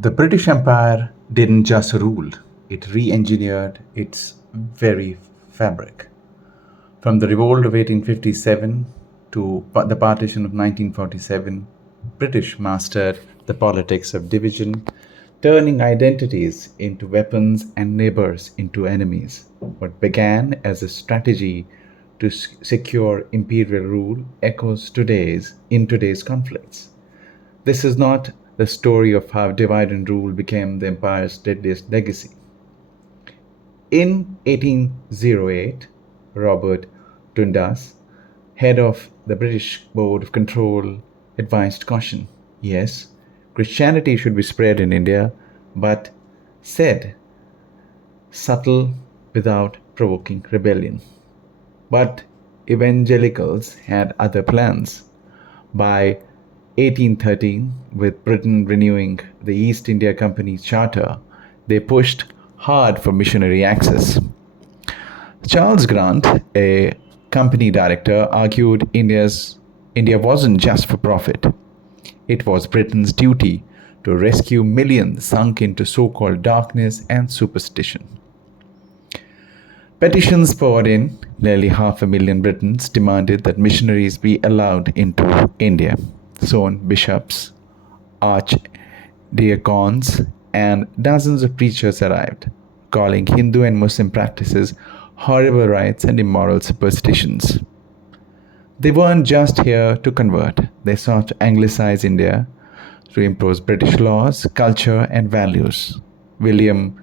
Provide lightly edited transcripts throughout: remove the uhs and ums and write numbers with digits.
The British Empire didn't just rule, it re engineered its very fabric. From the Revolt of 1857 to the Partition of 1947, British mastered the politics of division, turning identities into weapons and neighbors into enemies. What began as a strategy to secure imperial rule echoes in today's conflicts. This is not the story of how divide and rule became the empire's deadliest legacy. In 1808, Robert Dundas, head of the British Board of Control, advised caution. Yes, Christianity should be spread in India, but said subtle without provoking rebellion. But evangelicals had other plans. By 1813, with Britain renewing the East India Company's charter, they pushed hard for missionary access. Charles Grant, a company director, argued India wasn't just for profit. It was Britain's duty to rescue millions sunk into so-called darkness and superstition. Petitions poured in. Nearly 500,000 Britons demanded that missionaries be allowed into India. Soon, bishops, archdeacons, and dozens of preachers arrived, calling Hindu and Muslim practices horrible rites and immoral superstitions. They weren't just here to convert, they sought to anglicize India, to impose British laws, culture, and values. William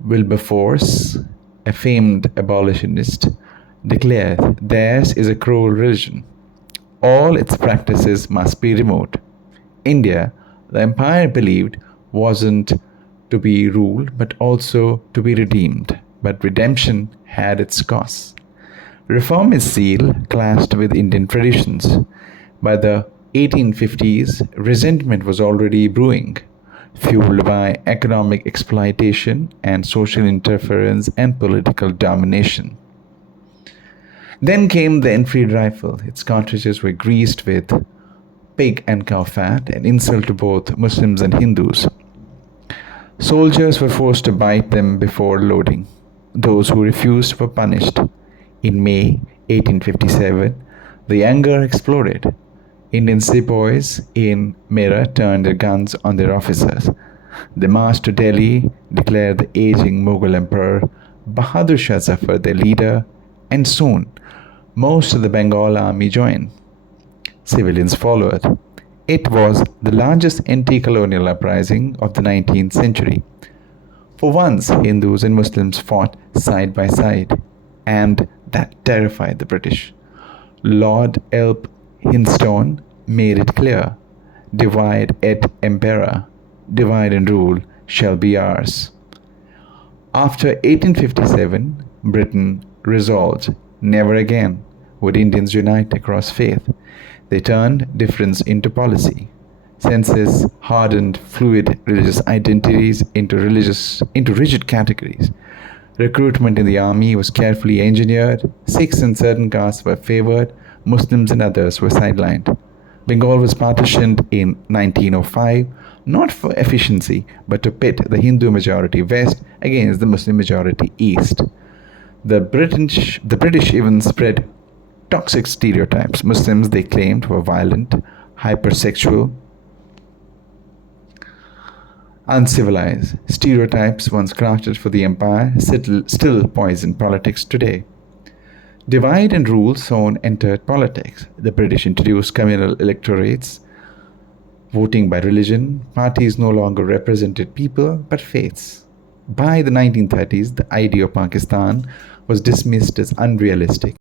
Wilberforce, a famed abolitionist, declared theirs is a cruel religion. All its practices must be removed. India, the empire believed, wasn't to be ruled but also to be redeemed. But redemption had its costs. Reformist zeal clashed with Indian traditions. By the 1850s, resentment was already brewing, fueled by economic exploitation and social interference and political domination. Then came the Enfield rifle. Its cartridges were greased with pig and cow fat, an insult to both Muslims and Hindus. Soldiers were forced to bite them before loading. Those who refused were punished. In May 1857, the anger exploded. Indian sepoys in Mera turned their guns on their officers. They marched to Delhi, declared the aging Mughal emperor Bahadur Shah Zafar their leader, and soon most of the Bengal army joined. Civilians followed. It was the largest anti-colonial uprising of the 19th century. For once, Hindus and Muslims fought side by side, and that terrified the British. Lord Elphinstone made it clear, divide et impera, divide and rule shall be ours. After 1857, Britain resolved never again would Indians unite across faith. They turned difference into policy. Census hardened fluid religious identities into rigid categories. Recruitment in the army was carefully engineered. Sikhs and certain castes were favored. Muslims and others were sidelined. Bengal was partitioned in 1905, not for efficiency, but to pit the Hindu majority west against the Muslim majority east. The British even spread toxic stereotypes. Muslims, they claimed, were violent, hypersexual, uncivilized. Stereotypes once crafted for the empire still poison politics today. Divide and rule soon entered politics. The British introduced communal electorates, voting by religion. Parties no longer represented people but faiths. By the 1930s, the idea of Pakistan was dismissed as unrealistic.